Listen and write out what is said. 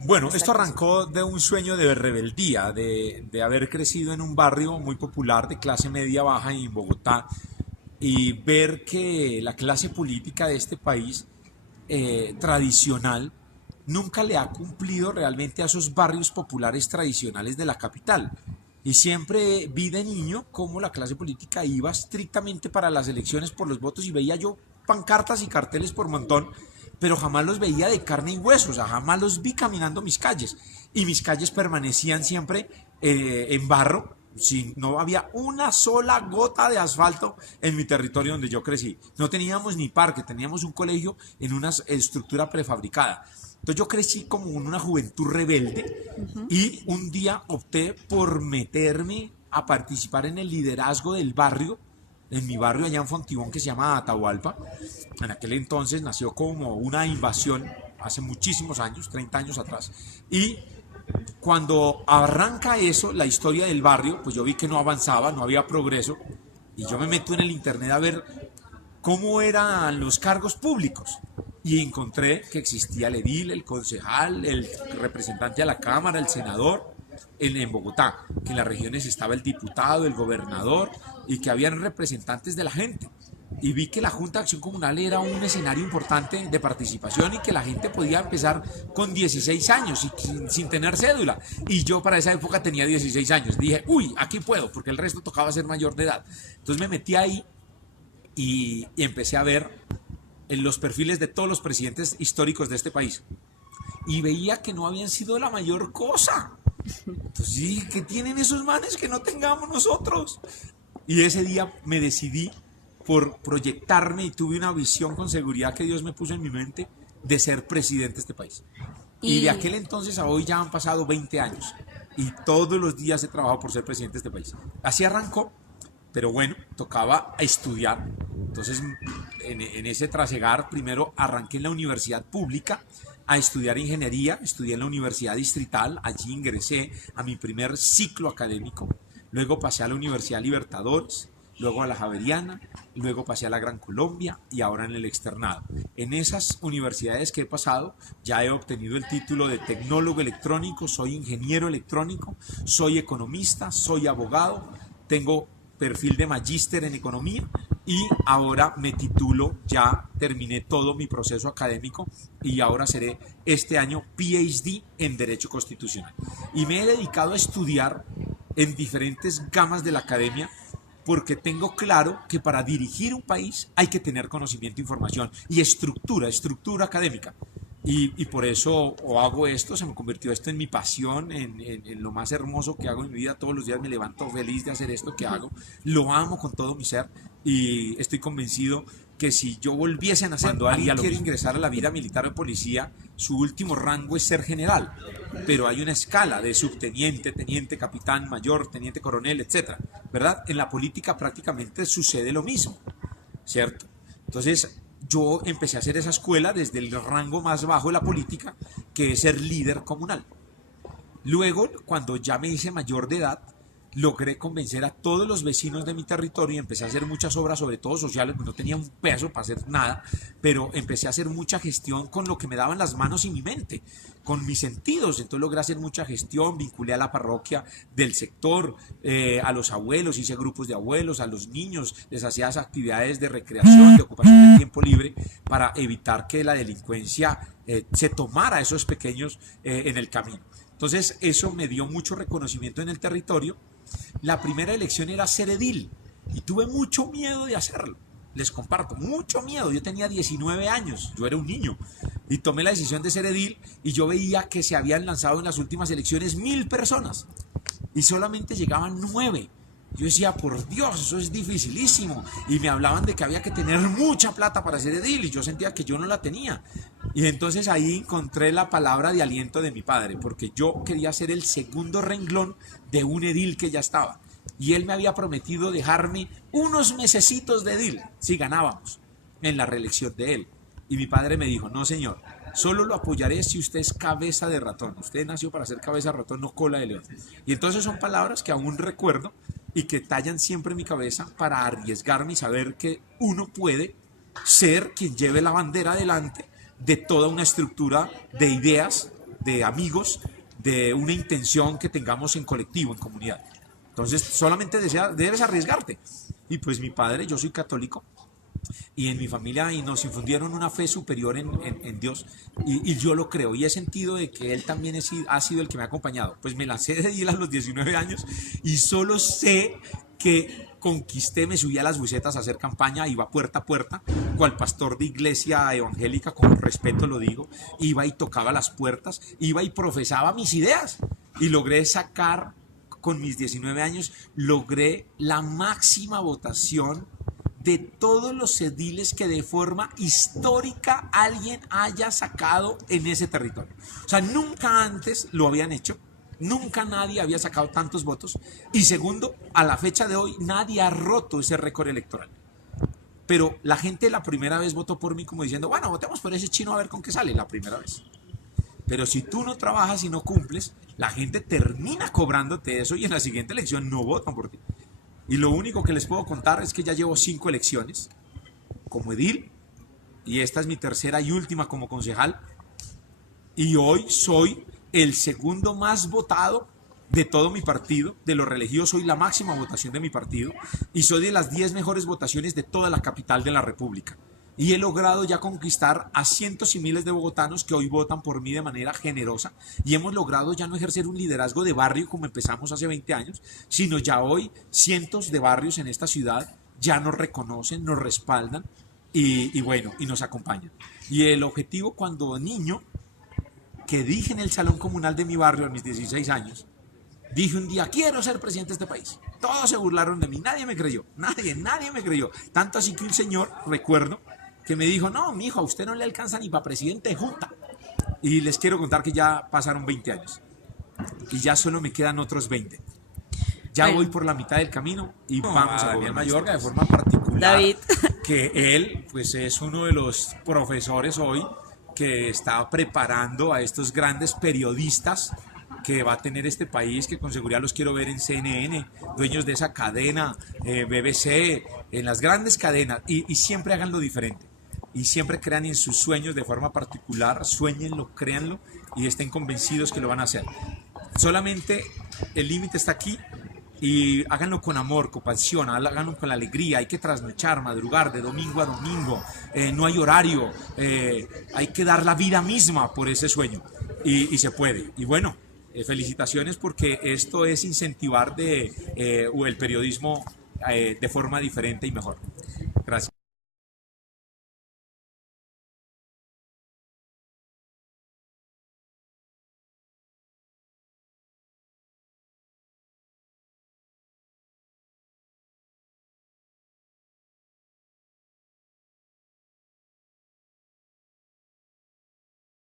Bueno, esta esto cosa? arrancó de un sueño de rebeldía, de haber crecido en un barrio muy popular de clase media baja en Bogotá y ver que la clase política de este país tradicional nunca le ha cumplido realmente a esos barrios populares tradicionales de la capital. Y siempre vi de niño cómo la clase política iba estrictamente para las elecciones por los votos y veía yo pancartas y carteles por montón, pero jamás los veía de carne y hueso, o sea, jamás los vi caminando mis calles. Y mis calles permanecían siempre en barro, no había una sola gota de asfalto en mi territorio donde yo crecí. No teníamos ni parque, teníamos un colegio en una estructura prefabricada. Entonces yo crecí como en una juventud rebelde Ujú. y un día opté por meterme a participar en el liderazgo del barrio, en mi barrio allá en Fontibón que se llama Atahualpa. En aquel entonces nació como una invasión hace muchísimos años, 30 años atrás. Y cuando arranca eso, la historia del barrio, pues yo vi que no avanzaba, no había progreso, y yo me meto en el internet a ver cómo eran los cargos públicos. Y encontré que existía el edil, el concejal, el representante a la Cámara, el senador en Bogotá, que en las regiones estaba el diputado, el gobernador y que habían representantes de la gente. Y vi que la Junta de Acción Comunal era un escenario importante de participación y que la gente podía empezar con 16 años y sin tener cédula. Y yo para esa época tenía 16 años. Dije, uy, aquí puedo, porque el resto tocaba ser mayor de edad. Entonces me metí ahí y empecé a ver en los perfiles de todos los presidentes históricos de este país. Y veía que no habían sido la mayor cosa. Entonces, sí, ¿qué tienen esos manes que no tengamos nosotros? Y ese día me decidí por proyectarme y tuve una visión con seguridad que Dios me puso en mi mente de ser presidente de este país. Y de Y aquel entonces a hoy ya han pasado 20 años. Y todos los días he trabajado por ser presidente de este país. Así arrancó, pero bueno, tocaba estudiar. Entonces, en ese trasegar, primero arranqué en la universidad pública a estudiar ingeniería, estudié en la Universidad Distrital, allí ingresé a mi primer ciclo académico, luego pasé a la Universidad Libertadores, luego a la Javeriana, luego pasé a la Gran Colombia y ahora en el externado. En esas universidades que he pasado ya he obtenido el título de tecnólogo electrónico, soy ingeniero electrónico, soy economista, soy abogado, tengo perfil de magíster en economía y ahora me titulo, ya terminé todo mi proceso académico y ahora seré este año PhD en Derecho Constitucional. Y me he dedicado a estudiar en diferentes gamas de la academia porque tengo claro que para dirigir un país hay que tener conocimiento, información y estructura académica. Y por eso o hago esto, se me convirtió esto en mi pasión, en lo más hermoso que hago en mi vida. Todos los días me levanto feliz de hacer esto que hago. Lo amo con todo mi ser y estoy convencido que si yo volviese a nacer, cuando alguien quiere ingresar a la vida militar o policía, su último rango es ser general. Pero hay una escala de subteniente, teniente, capitán, mayor, teniente coronel, etcétera, ¿verdad? En la política prácticamente sucede lo mismo, ¿cierto? Entonces, yo empecé a hacer esa escuela desde el rango más bajo de la política, que es ser líder comunal. Luego, cuando ya me hice mayor de edad, logré convencer a todos los vecinos de mi territorio y empecé a hacer muchas obras, sobre todo sociales, no tenía un peso para hacer nada, pero empecé a hacer mucha gestión con lo que me daban las manos y mi mente, con mis sentidos. Entonces logré hacer mucha gestión, vinculé a la parroquia del sector, a los abuelos, hice grupos de abuelos, a los niños, les hacía actividades de recreación, de ocupación del tiempo libre, para evitar que la delincuencia se tomara a esos pequeños en el camino. Entonces eso me dio mucho reconocimiento en el territorio. La primera elección era ser edil y tuve mucho miedo de hacerlo. Les comparto, mucho miedo. Yo tenía 19 años, yo era un niño y tomé la decisión de ser edil y yo veía que se habían lanzado en las últimas elecciones 1000 personas y solamente llegaban 9. Yo decía, por Dios, eso es dificilísimo. Y me hablaban de que había que tener mucha plata para ser edil y yo sentía que yo no la tenía. Y entonces ahí encontré la palabra de aliento de mi padre, porque yo quería ser el segundo renglón de un edil que ya estaba. Y él me había prometido dejarme unos mesecitos de edil si ganábamos en la reelección de él. Y mi padre me dijo, no señor, solo lo apoyaré si usted es cabeza de ratón. Usted nació para ser cabeza de ratón, no cola de león. Y entonces son palabras que aún recuerdo y que tallan siempre en mi cabeza para arriesgarme y saber que uno puede ser quien lleve la bandera adelante de toda una estructura de ideas de amigos, de una intención que tengamos en colectivo, en comunidad. Entonces, solamente debes arriesgarte. Y pues mi padre, yo soy católico, y en mi familia y nos infundieron una fe superior en Dios, y yo lo creo, y he sentido de que Él también ha sido el que me ha acompañado. Pues me lancé de Dil a los 19 años y solo sé que conquisté, me subí a las bucetas a hacer campaña, iba puerta a puerta, cual pastor de iglesia evangélica, con respeto lo digo, iba y tocaba las puertas, iba y profesaba mis ideas, y logré sacar, con mis 19 años, logré la máxima votación de todos los ediles que de forma histórica alguien haya sacado en ese territorio. O sea, nunca antes lo habían hecho, nunca nadie había sacado tantos votos, y segundo, a la fecha de hoy nadie ha roto ese récord electoral. Pero la gente la primera vez votó por mí como diciendo, bueno, votemos por ese chino a ver con qué sale, la primera vez. Pero si tú no trabajas y no cumples, la gente termina cobrándote eso y en la siguiente elección no votan por ti. Y lo único que les puedo contar es que ya llevo 5 elecciones como edil, y esta es mi tercera y última como concejal, y hoy soy el segundo más votado de todo mi partido. De los reelegidos soy la máxima votación de mi partido, y soy de las 10 mejores votaciones de toda la capital de la República. Y he logrado ya conquistar a cientos y miles de bogotanos que hoy votan por mí de manera generosa, y hemos logrado ya no ejercer un liderazgo de barrio como empezamos hace 20 años, sino ya hoy cientos de barrios en esta ciudad ya nos reconocen, nos respaldan y bueno, y nos acompañan. Y el objetivo, cuando niño, que dije en el salón comunal de mi barrio a mis 16 años, dije un día, quiero ser presidente de este país. Todos se burlaron de mí, nadie me creyó, nadie me creyó. Tanto así que un señor, recuerdo, que me dijo, no, mijo, a usted no le alcanza ni para presidente de junta. Y les quiero contar que ya pasaron 20 años y ya solo me quedan otros 20. Ya voy por la mitad del camino y vamos a Daniel Mayorga de forma particular. David. Que él, pues, es uno de los profesores hoy que está preparando a estos grandes periodistas que va a tener este país, que con seguridad los quiero ver en CNN, dueños de esa cadena, BBC, en las grandes cadenas, y siempre hagan lo diferente. Y siempre crean en sus sueños de forma particular, sueñenlo, créanlo y estén convencidos que lo van a hacer. Solamente el límite está aquí, y háganlo con amor, con pasión, háganlo con la alegría. Hay que trasnochar, madrugar de domingo a domingo, no hay horario, hay que dar la vida misma por ese sueño, y se puede. Y bueno, felicitaciones, porque esto es incentivar el periodismo de forma diferente y mejor.